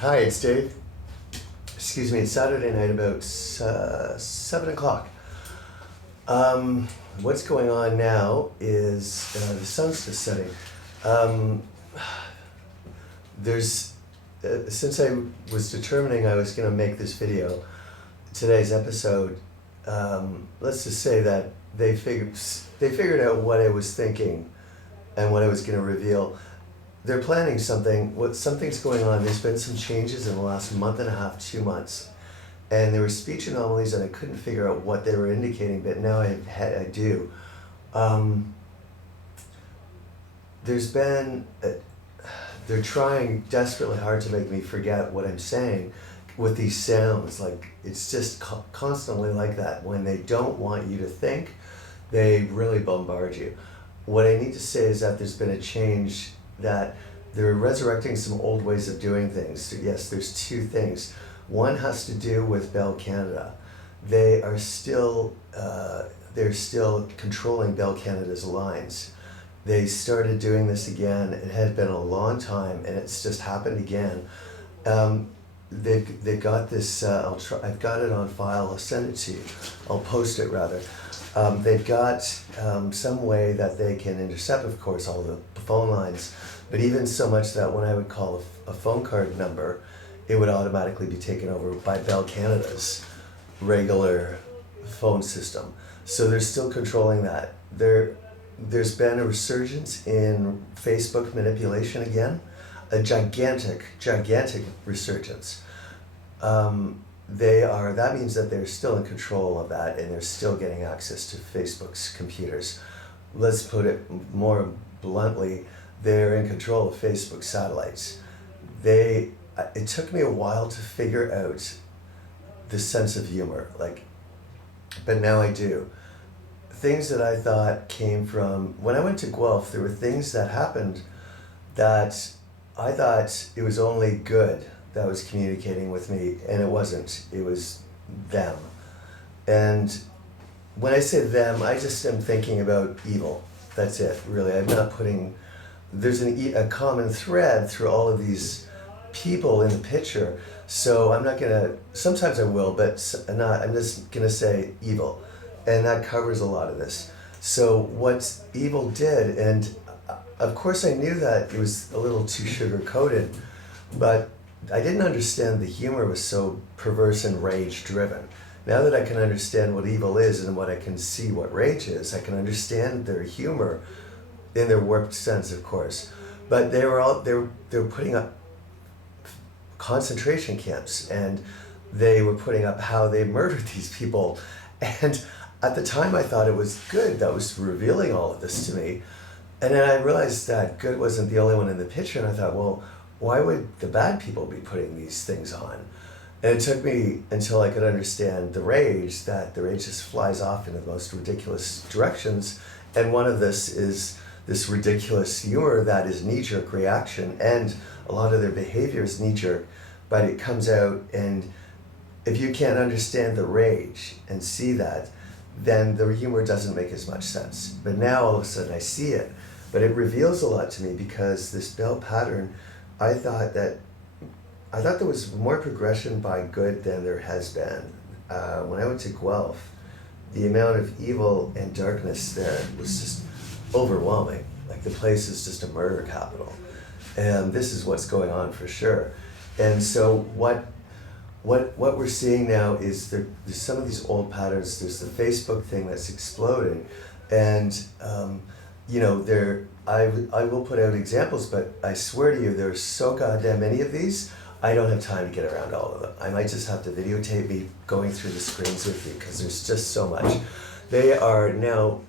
Hi, it's Dave. Excuse me, it's Saturday night about 7 o'clock. What's going on now is the sun's just setting. Since I was determining I was going to make this video, today's episode, let's just say that they figured out what I was thinking and what I was going to reveal. They're planning something. Something's going on. There's been some changes in the last month and a half, 2 months. And there were speech anomalies and I couldn't figure out what they were indicating, but now I do. They're trying desperately hard to make me forget what I'm saying with these sounds. Like, it's just constantly like that. When they don't want you to think, they really bombard you. What I need to say is that there's been a change, that they're resurrecting some old ways of doing things. Yes, there's two things. One has to do with Bell Canada. They're still controlling Bell Canada's lines. They started doing this again. It had been a long time, and it's just happened again. They've got this. I've got it on file. I'll send it to you. I'll post it rather. They've got some way that they can intercept, of course, all the phone lines, but even so much that when I would call a phone card number, it would automatically be taken over by Bell Canada's regular phone system. So they're still controlling that. There's been a resurgence in Facebook manipulation again, a gigantic resurgence. That means that they're still in control of that, and they're still getting access to Facebook's computers. Let's put it more bluntly, they're in control of Facebook's satellites. It took me a while to figure out the sense of humor, but now I do. Things that I thought came from, when I went to Guelph, there were things that happened that I thought it was only good that was communicating with me, and it wasn't. It was them. And when I say them, I just am thinking about evil. That's it, really. I'm not putting, there's a common thread through all of these people in the picture, so I'm not gonna, sometimes I will, but I'm just gonna say evil. And that covers a lot of this. So what evil did, and of course I knew that it was a little too sugar-coated, but I didn't understand the humor was so perverse and rage-driven. Now that I can understand what evil is and what I can see what rage is, I can understand their humor in their warped sense, of course. But they were putting up concentration camps, and they were putting up how they murdered these people. And at the time I thought it was good that was revealing all of this to me. And then I realized that good wasn't the only one in the picture, and I thought, well, why would the bad people be putting these things on? And it took me until I could understand the rage, that the rage just flies off in the most ridiculous directions. And one of this is this ridiculous humor that is knee-jerk reaction, and a lot of their behavior is knee-jerk, but it comes out, and if you can't understand the rage and see that, then the humor doesn't make as much sense. But now all of a sudden I see it, but it reveals a lot to me, because this Bell pattern, I thought there was more progression by good than there has been. When I went to Guelph, the amount of evil and darkness there was just overwhelming. Like, the place is just a murder capital. And this is what's going on for sure. And so what we're seeing now is there's some of these old patterns. There's the Facebook thing that's exploding. And I will put out examples, but I swear to you, there's so goddamn many of these, I don't have time to get around all of them. I might just have to videotape me going through the screens with you, because there's just so much. They are now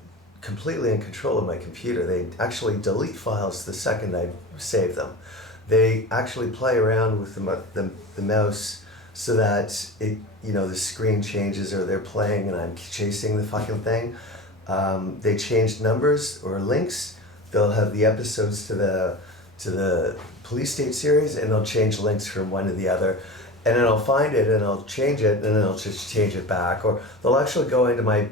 completely in control of my computer. They actually delete files the second I save them. They actually play around with the mouse so that the screen changes, or they're playing and I'm chasing the fucking thing. They changed numbers or links. They'll have the episodes to the PoliceState series, and they'll change links from one to the other. And then I'll find it and I'll change it, and then I'll just change it back. Or they'll actually go into my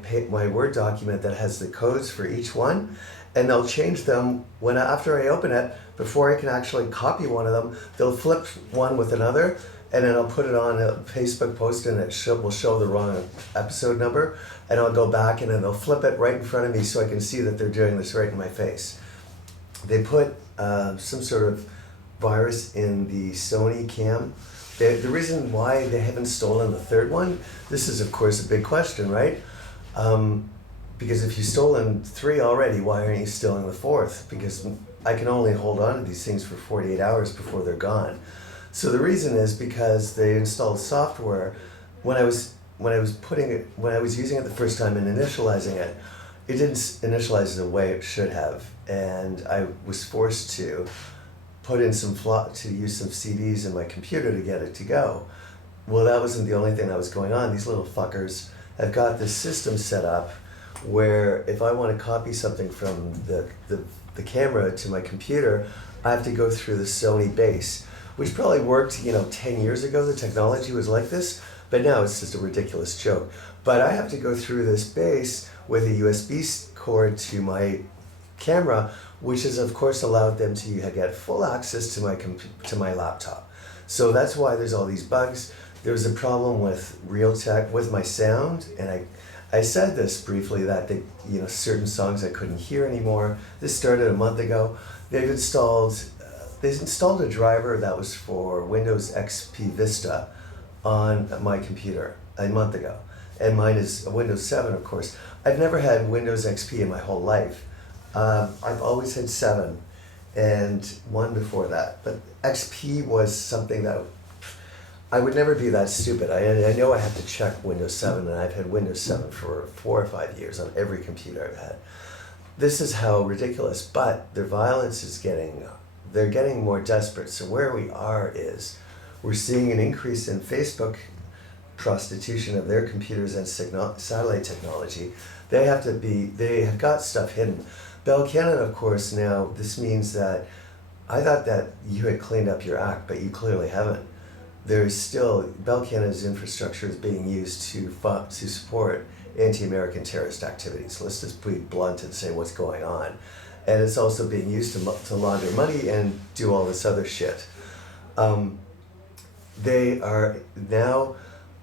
Word document that has the codes for each one, and they'll change them after I open it, before I can actually copy one of them, they'll flip one with another, and then I'll put it on a Facebook post, and it will show the wrong episode number, and I'll go back, and then they'll flip it right in front of me so I can see that they're doing this right in my face. They put some sort of virus in the Sony cam. The reason why they haven't stolen the third one, this is of course a big question, right? Because if you've stolen 3 already, why aren't you stealing the 4th? Because I can only hold on to these things for 48 hours before they're gone. So the reason is because they installed software. When I was using it the first time and initializing it, it didn't initialize the way it should have, and I was forced to put in to use some CDs in my computer to get it to go. Well, that wasn't the only thing that was going on. These little fuckers have got this system set up where if I want to copy something from the camera to my computer, I have to go through the Sony base, which probably worked, 10 years ago. The technology was like this, but now it's just a ridiculous joke. But I have to go through this base with a USB cord to my camera, which has of course allowed them to get full access to my laptop. So that's why there's all these bugs. There was a problem with Realtek with my sound, and I said this briefly that certain songs I couldn't hear anymore. This started a month ago. They installed a driver that was for Windows XP Vista on my computer a month ago, and mine is a Windows 7, of course. I've never had Windows XP in my whole life. I've always had 7 and 1 before that, but XP was something that I would never be that stupid. I know I have to check Windows 7, and I've had Windows 7 for 4 or 5 years on every computer I've had. This is how ridiculous, but their violence is they're getting more desperate. So where we are is we're seeing an increase in Facebook prostitution of their computers and satellite technology. They have got stuff hidden. Bell Canada, of course, now this means that I thought that you had cleaned up your act, but you clearly haven't. There's still, Bell Canada's infrastructure is being used to support anti-American terrorist activities. Let's just be blunt and say what's going on. And it's also being used to launder money and do all this other shit. They are now,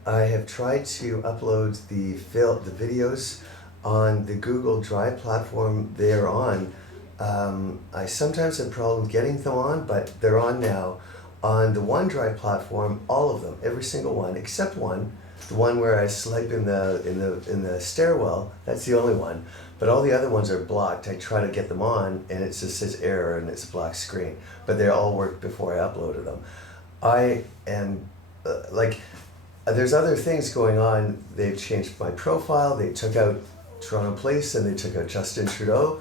I have tried to upload the videos on the Google Drive platform they're on. I sometimes have problems getting them on, but they're on now. On the OneDrive platform, all of them, every single one, except one, the one where I sleep in the stairwell, that's the only one. But all the other ones are blocked. I try to get them on, and it just says error, and it's a black screen. But they all worked before I uploaded them. I am, there's other things going on. They've changed my profile. They took out Toronto Police, and they took out Justin Trudeau.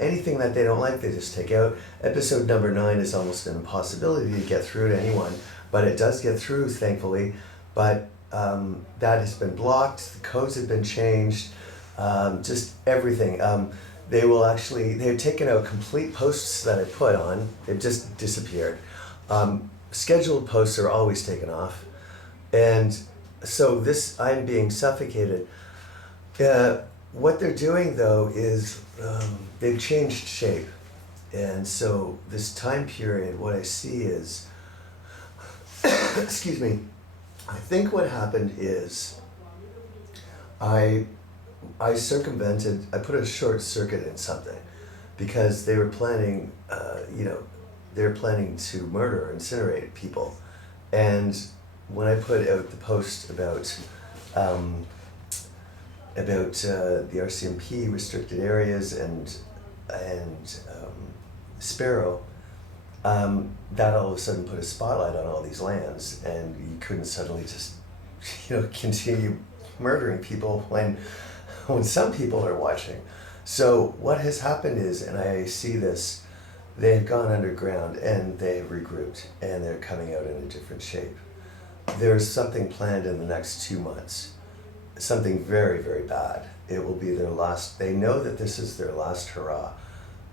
Anything that they don't like, they just take out. Episode number 9 is almost an impossibility to get through to anyone, but it does get through, thankfully. But that has been blocked. The codes have been changed. Just everything. They've taken out complete posts that I put on. They've just disappeared. Scheduled posts are always taken off. And so I'm being suffocated. What they're doing though is they've changed shape. And so this time period, what I see is, excuse me, I think what happened is I put a short circuit in something because they were planning, they're planning to murder, incinerate people. And when I put out the post about the RCMP restricted areas and Sparrow, that all of a sudden put a spotlight on all these lands, and you couldn't suddenly just, continue murdering people when some people are watching. So what has happened is, and I see this, they've gone underground and they've regrouped and they're coming out in a different shape. There's something planned in the next 2 months, something very, very bad. It will be their last, they know that this is their last hurrah,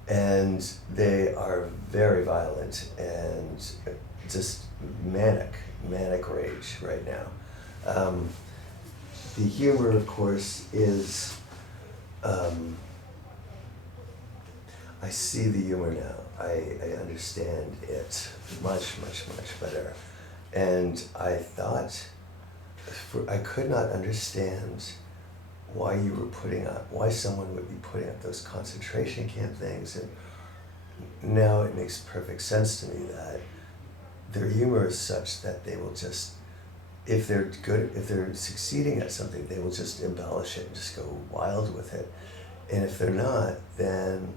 and they are very violent and just manic rage right now. The humor, of course, is I see the humor now. I understand it much, much, much better. And I thought, I could not understand why you were why someone would be putting up those concentration camp things. And now it makes perfect sense to me that their humor is such that they will just, if they're succeeding at something, they will just embellish it and just go wild with it. And if they're not, then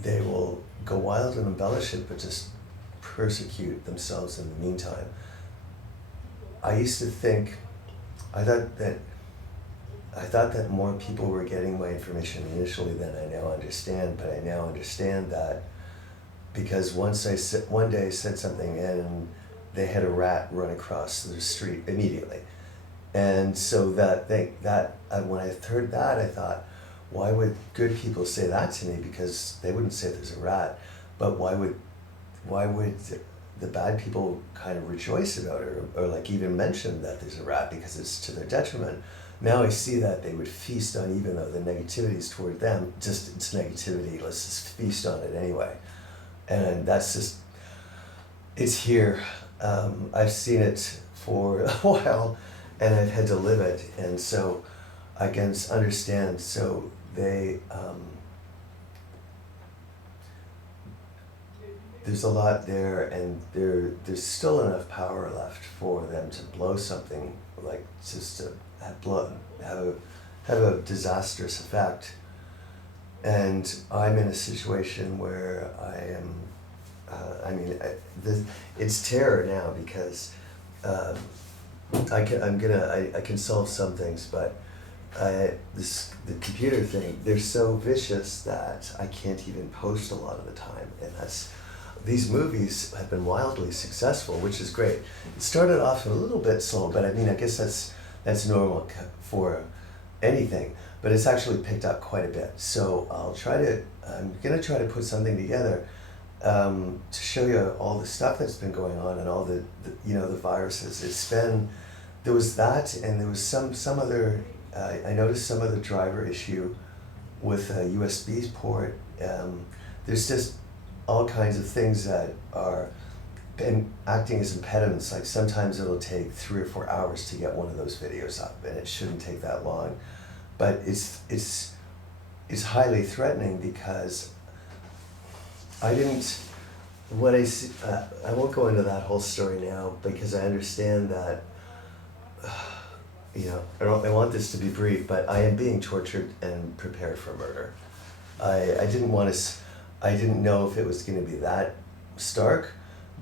they will go wild and embellish it, but just persecute themselves in the meantime. I used to think, I thought that more people were getting my information initially than I now understand, but I now understand that because one day I said something and they had a rat run across the street immediately. And so when I heard that, I thought, why would good people say that to me? Because they wouldn't say there's a rat, but why would the bad people kind of rejoice about it or like even mention that there's a rat because it's to their detriment? Now I see that they would feast on, even though the negativity is toward them, just it's negativity, let's just feast on it anyway. And that's just, it's here. I've seen it for a while and I've had to live it. And so I can understand. So there's a lot there, and there's still enough power left for them to blow something, like just to have a disastrous effect. And I'm in a situation where I am, it's terror now because I can solve some things, but the computer thing, they're so vicious that I can't even post a lot of the time, and these movies have been wildly successful, which is great. It started off a little bit slow, but I guess that's normal for anything, but it's actually picked up quite a bit. So I'm gonna try to put something together to show you all the stuff that's been going on and all the viruses. There was that, and there was some other, I noticed some other driver issue with a USB port. There's just all kinds of things that are acting as impediments. Like sometimes it'll take 3 or 4 hours to get one of those videos up, and it shouldn't take that long. But it's highly threatening because I won't go into that whole story now because I understand that, I want this to be brief, but I am being tortured and prepared for murder. I didn't know if it was going to be that stark,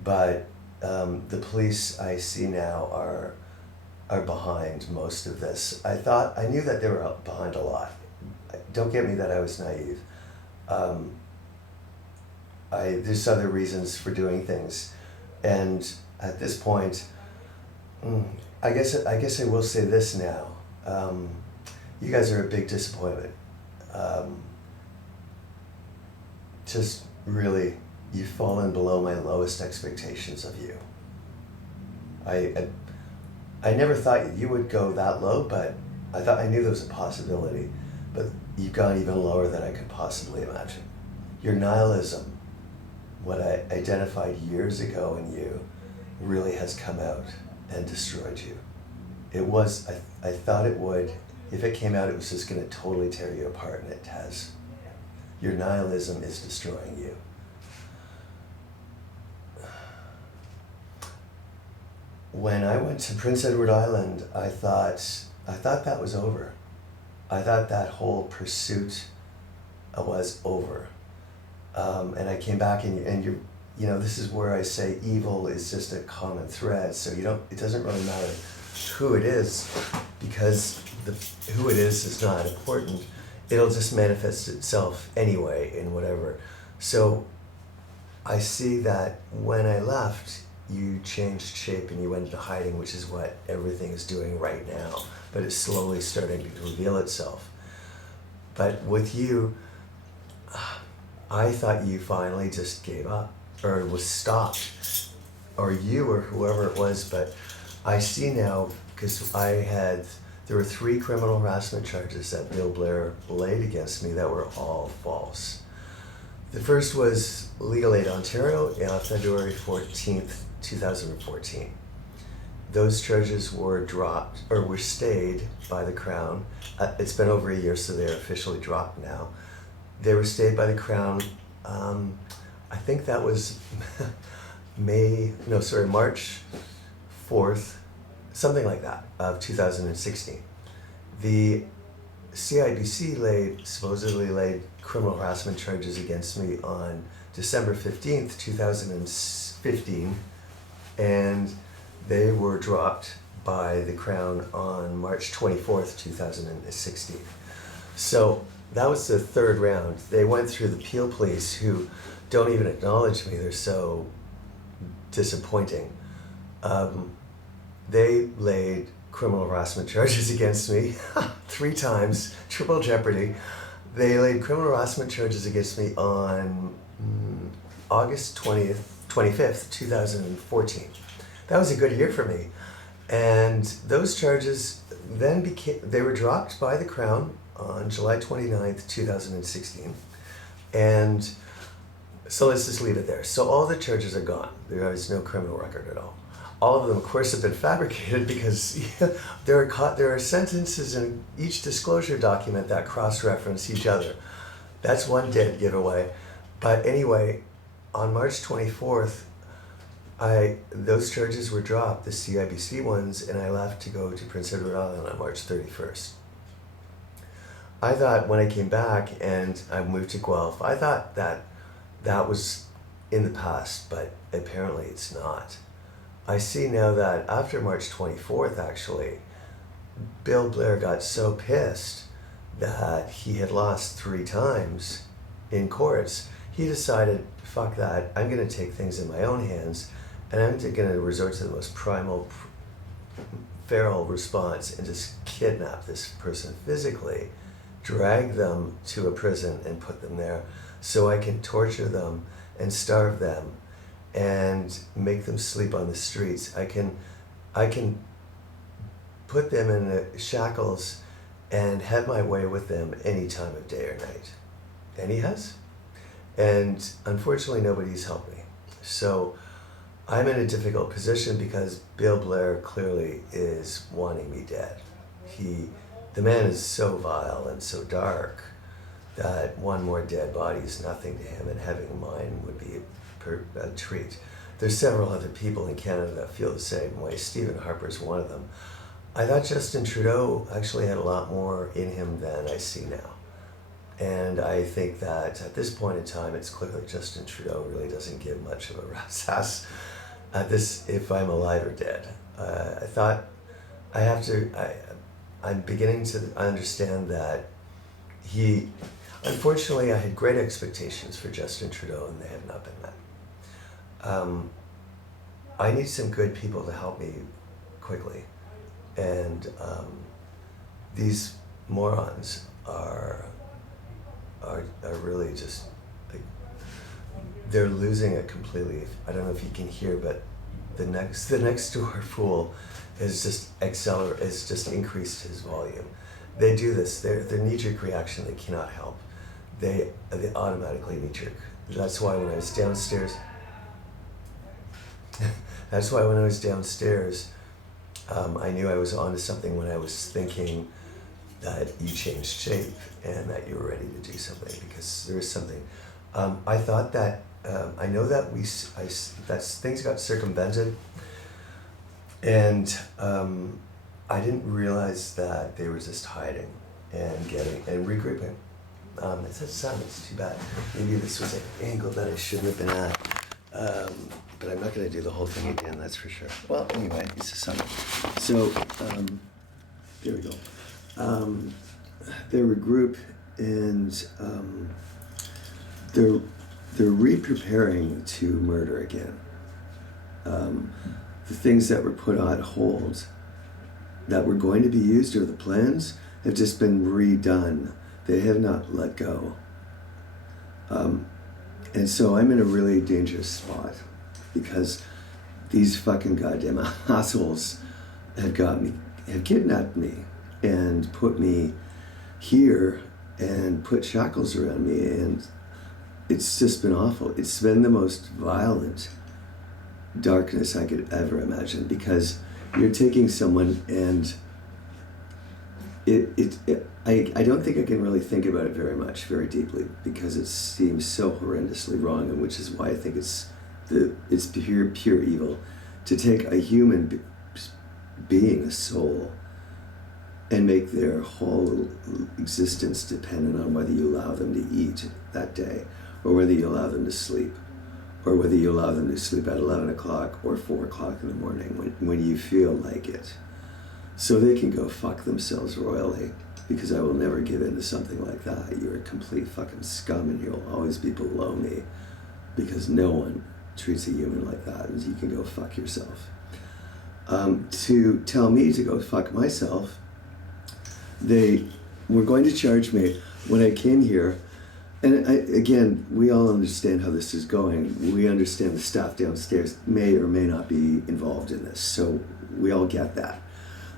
but the police I see now are behind most of this. I knew that they were behind a lot. Don't get me that I was naive. There's other reasons for doing things, and at this point, I guess I will say this now. You guys are a big disappointment. Just really, you've fallen below my lowest expectations of you. I never thought you would go that low, but I knew there was a possibility, but you've gone even lower than I could possibly imagine. Your nihilism, what I identified years ago in you, really has come out and destroyed you. I thought it would. If it came out, it was just going to totally tear you apart, and it has. Your nihilism is destroying you. When I went to Prince Edward Island, I thought that was over. I thought that whole pursuit was over. And I came back and this is where I say evil is just a common thread. So it doesn't really matter who it is, because who it is not important. It'll just manifest itself anyway in whatever. So I see that when I left, you changed shape and you went into hiding, which is what everything is doing right now, but it's slowly starting to reveal itself. But with you, I thought you finally just gave up or was stopped, or you or whoever it was, but I see now, because there were 3 criminal harassment charges that Bill Blair laid against me that were all false. The first was Legal Aid Ontario on February 14th, 2014. Those charges were dropped, or were stayed by the Crown. It's been over a year, so they're officially dropped now. They were stayed by the Crown, I think that was March 4th, something like that, of 2016. The CIBC supposedly laid criminal harassment charges against me on December 15th, 2015, and they were dropped by the Crown on March 24th, 2016. So that was the third round. They went through the Peel Police, who don't even acknowledge me. They're so disappointing. They laid criminal harassment charges against me 3 times, triple jeopardy. They laid criminal harassment charges against me on August 25th, 2014. That was a good year for me. And those charges then they were dropped by the Crown on July 29th, 2016. And so let's just leave it there. So all the charges are gone. There is no criminal record at all. All of them, of course, have been fabricated because there are sentences in each disclosure document that cross-reference each other. That's one dead giveaway. But anyway, on March 24th, those charges were dropped, the CIBC ones, and I left to go to Prince Edward Island on March 31st. I thought when I came back and I moved to Guelph, I thought that was in the past, but apparently it's not. I see now that after March 24th, actually, Bill Blair got so pissed that he had lost 3 times in courts, he decided, fuck that, I'm going to take things in my own hands, and I'm going to resort to the most primal, feral response and just kidnap this person physically, drag them to a prison and put them there so I can torture them and starve them and make them sleep on the streets. I can put them in the shackles and have my way with them any time of day or night. And he has. And unfortunately, nobody's helped me. So I'm in a difficult position because Bill Blair clearly is wanting me dead. The man is so vile and so dark that one more dead body is nothing to him, and having mine would be a treat. There's several other people in Canada that feel the same way. Stephen Harper's one of them. I thought Justin Trudeau actually had a lot more in him than I see now. And I think that at this point in time, it's clear that Justin Trudeau really doesn't give much of a rat's ass at this, if I'm alive or dead. I thought I'm beginning to understand that unfortunately, I had great expectations for Justin Trudeau, and they have not been met. I need some good people to help me quickly. And these morons are really just, like, they're losing it completely. I don't know if you can hear, but the next door fool has just increased his volume. They do this. Their knee-jerk reaction, they cannot help. They automatically knee-jerk. That's why when I was downstairs, I knew I was onto something when I was thinking that you changed shape and that you were ready to do something, because there is something. I thought that I know that things got circumvented, and I didn't realize that they were just hiding and regrouping. It's too bad. Maybe this was an angle that I shouldn't have been at. But I'm not going to do the whole thing again, that's for sure. Well, anyway, this is something. So, there we go. They regroup, and they're re-preparing to murder again. The things that were put on hold that were going to be used, or the plans, have just been redone. They have not let go. And so I'm in a really dangerous spot, because these fucking goddamn assholes have kidnapped me and put me here and put shackles around me, and it's just been awful. It's been the most violent darkness I could ever imagine, because you're taking someone and I don't think I can really think about it very deeply, because it seems so horrendously wrong, and which is why I think it's pure evil to take a human being, a soul, and make their whole existence dependent on whether you allow them to eat that day, or whether you allow them to sleep, or whether you allow them to sleep at 11 o'clock or 4 o'clock in the morning when you feel like it. So they can go fuck themselves royally, because I will never give in to something like that. You're a complete fucking scum, and you'll always be below me, because no one treats a human like that, and you can go fuck yourself. To tell me to go fuck myself, they were going to charge me when I came here. And again, we all understand how this is going. We understand the staff downstairs may or may not be involved in this. So we all get that.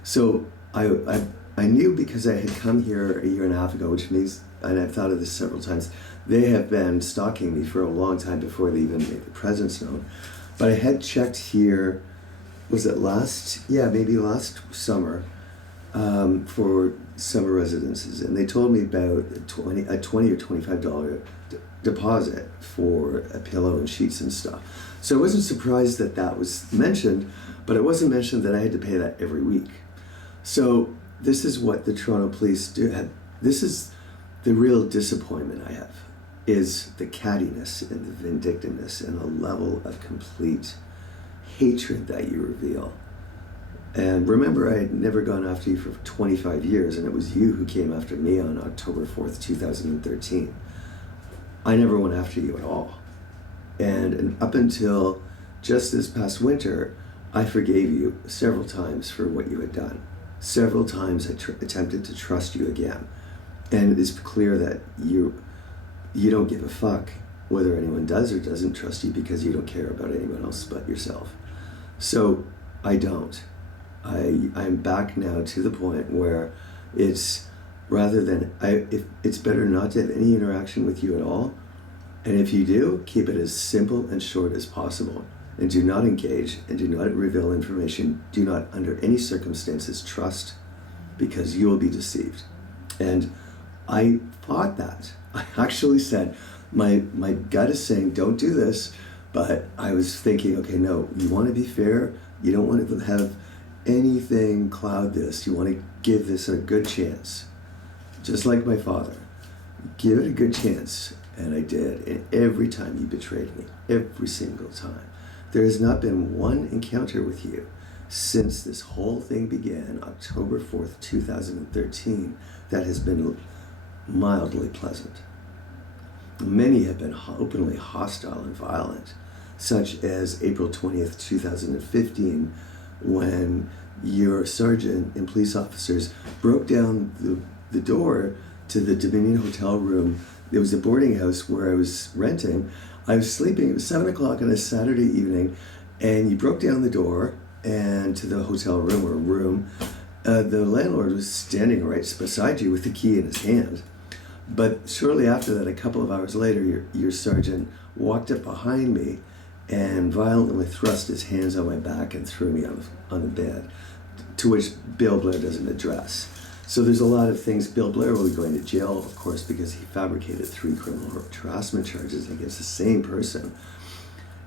So I knew, because I had come here a year and a half ago, which means, and I've thought of this several times, they have been stalking me for a long time before they even made the presence known. But I had checked here, was it maybe last summer, for summer residences, and they told me about a $20 or $25 deposit for a pillow and sheets and stuff. So I wasn't surprised that that was mentioned, but it wasn't mentioned that I had to pay that every week. So this is what the Toronto Police do. This is the real disappointment I have, is the cattiness and the vindictiveness and the level of complete hatred that you reveal. And remember, I had never gone after you for 25 years, and it was you who came after me on October 4th, 2013. I never went after you at all. And up until just this past winter, I forgave you several times for what you had done. Several times I attempted to trust you again. And it is clear that you don't give a fuck whether anyone does or doesn't trust you, because you don't care about anyone else but yourself. So I don't. I'm back now to the point where it's it's better not to have any interaction with you at all. And if you do, keep it as simple and short as possible. And do not engage, and do not reveal information. Do not, under any circumstances, trust, because you will be deceived. And I fought that. I actually said, my gut is saying, don't do this. But I was thinking, okay, no, you want to be fair. You don't want to have anything cloud this. You want to give this a good chance. Just like my father. Give it a good chance. And I did. And every time you betrayed me. Every single time. There has not been one encounter with you since this whole thing began, October 4th, 2013, that has been mildly pleasant. Many have been openly hostile and violent, such as April 20th, 2015, when your sergeant and police officers broke down the door to the Dominion Hotel room. It was a boarding house where I was renting. I was sleeping. It was 7 o'clock on a Saturday evening, and you broke down the door and to the hotel room. The landlord was standing right beside you with the key in his hand. But shortly after that, a couple of hours later, your sergeant walked up behind me and violently thrust his hands on my back and threw me on the bed, to which Bill Blair doesn't address. So there's a lot of things. Bill Blair will be going to jail, of course, because he fabricated 3 criminal harassment charges against the same person.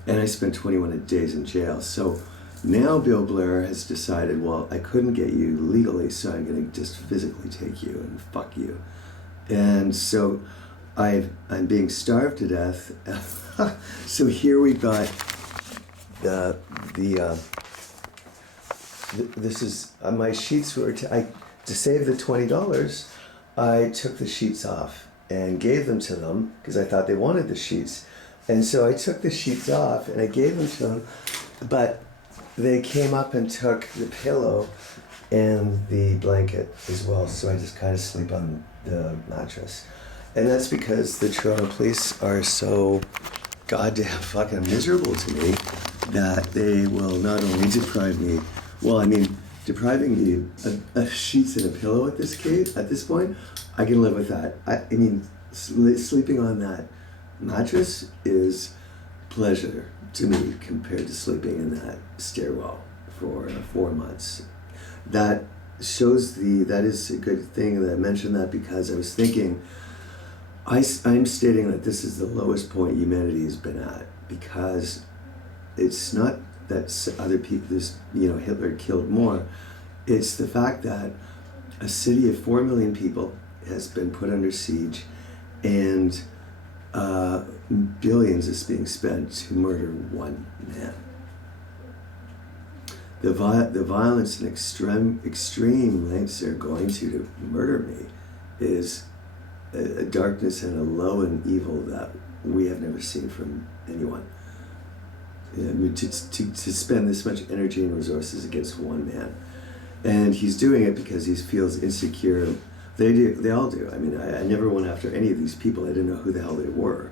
And I spent 21 days in jail. So now Bill Blair has decided, well, I couldn't get you legally, so I'm going to just physically take you and fuck you. And so I'm being starved to death. So here we've got this is my sheets were to save the $20. I took the sheets off and gave them to them because I thought they wanted the sheets. And so I took the sheets off and I gave them to them, but they came up and took the pillow and the blanket as well. So I just kind of sleep on the mattress. And that's because the Toronto Police are so goddamn fucking miserable to me that they will not only deprive me, depriving me of sheets and a pillow at this point, I can live with that. I mean, sleeping on that mattress is pleasure to me compared to sleeping in that stairwell for 4 months. That is a good thing that I mentioned that, because I was thinking, I'm stating that this is the lowest point humanity has been at, because it's not that other people, Hitler killed more. It's the fact that a city of 4 million people has been put under siege, and billions is being spent to murder one man. The violence and extreme lengths they're going to murder me is a darkness and a low and evil that we have never seen from anyone. I mean, to spend this much energy and resources against one man, and he's doing it because he feels insecure. They all do. I mean, I never went after any of these people. I didn't know who the hell they were.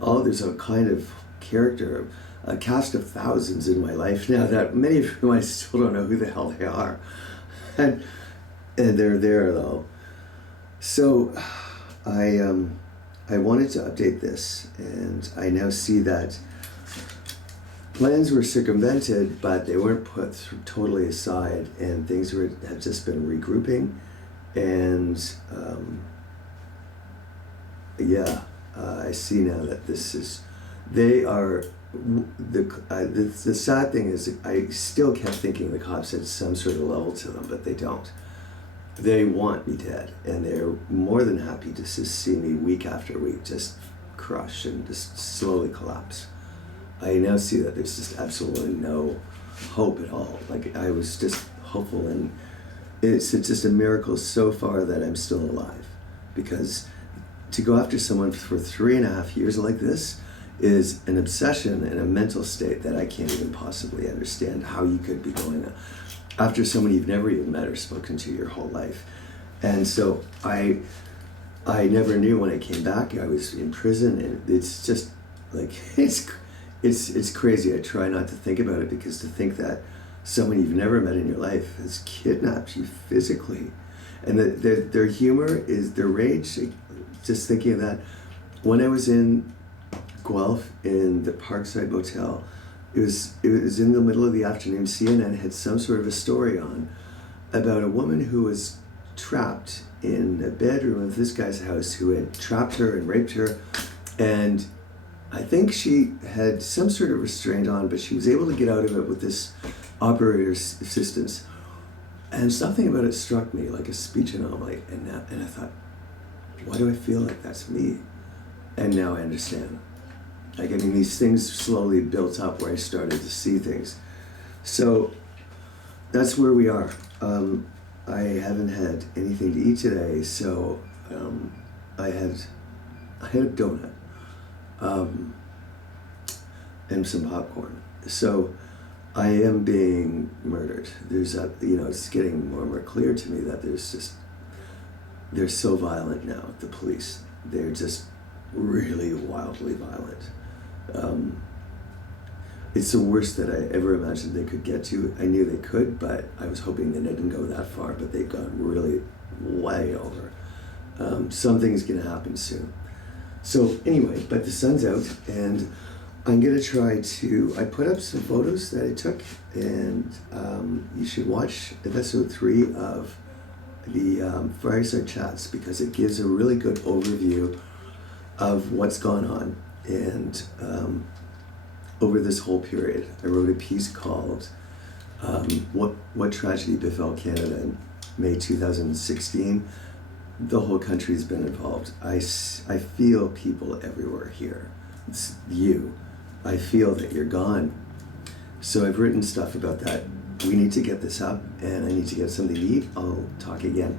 There's a kind of character, a cast of thousands in my life now that many of whom I still don't know who the hell they are, and they're there though. So I wanted to update this, and I now see that plans were circumvented, but they weren't put totally aside, and things have just been regrouping, and I see now that the sad thing is, I still kept thinking the cops had some sort of level to them, but they don't. They want me dead, and they're more than happy to just see me week after week just crush and just slowly collapse. I now see that there's just absolutely no hope at all. Like, I was just hopeful, and it's just a miracle so far that I'm still alive, because to go after someone for 3.5 years like this is an obsession and a mental state that I can't even possibly understand how you could be going after someone you've never even met or spoken to your whole life. And so I never knew when I came back I was in prison, and it's just like, it's crazy. I try not to think about it, because to think that someone you've never met in your life has kidnapped you physically, and their humor is their rage. Just thinking of that, when I was in Guelph in the Parkside Motel, it was in the middle of the afternoon. CNN had some sort of a story on about a woman who was trapped in a bedroom of this guy's house, who had trapped her and raped her, and I think she had some sort of restraint on, but she was able to get out of it with this operator's assistance. And something about it struck me like a speech anomaly, and I thought, why do I feel like that's me? And now I understand. Like, I mean, these things slowly built up where I started to see things. So that's where we are. I haven't had anything to eat today, so I had a donut and some popcorn. So I am being murdered. It's getting more and more clear to me that they're so violent now, the police. They're just really wildly violent. It's the worst that I ever imagined they could get to. I knew they could, but I was hoping they didn't go that far, but they've gone really way over. Something's gonna happen soon. So anyway, but the sun's out, and I'm gonna try to, I put up some photos that I took, and you should watch episode 3 of the Fireside Chats, because it gives a really good overview of what's gone on. And over this whole period, I wrote a piece called What Tragedy Befell Canada in May 2016. The whole country's been involved. I feel people everywhere here. It's you. I feel that you're gone. So I've written stuff about that. We need to get this up, and I need to get something to eat. I'll talk again.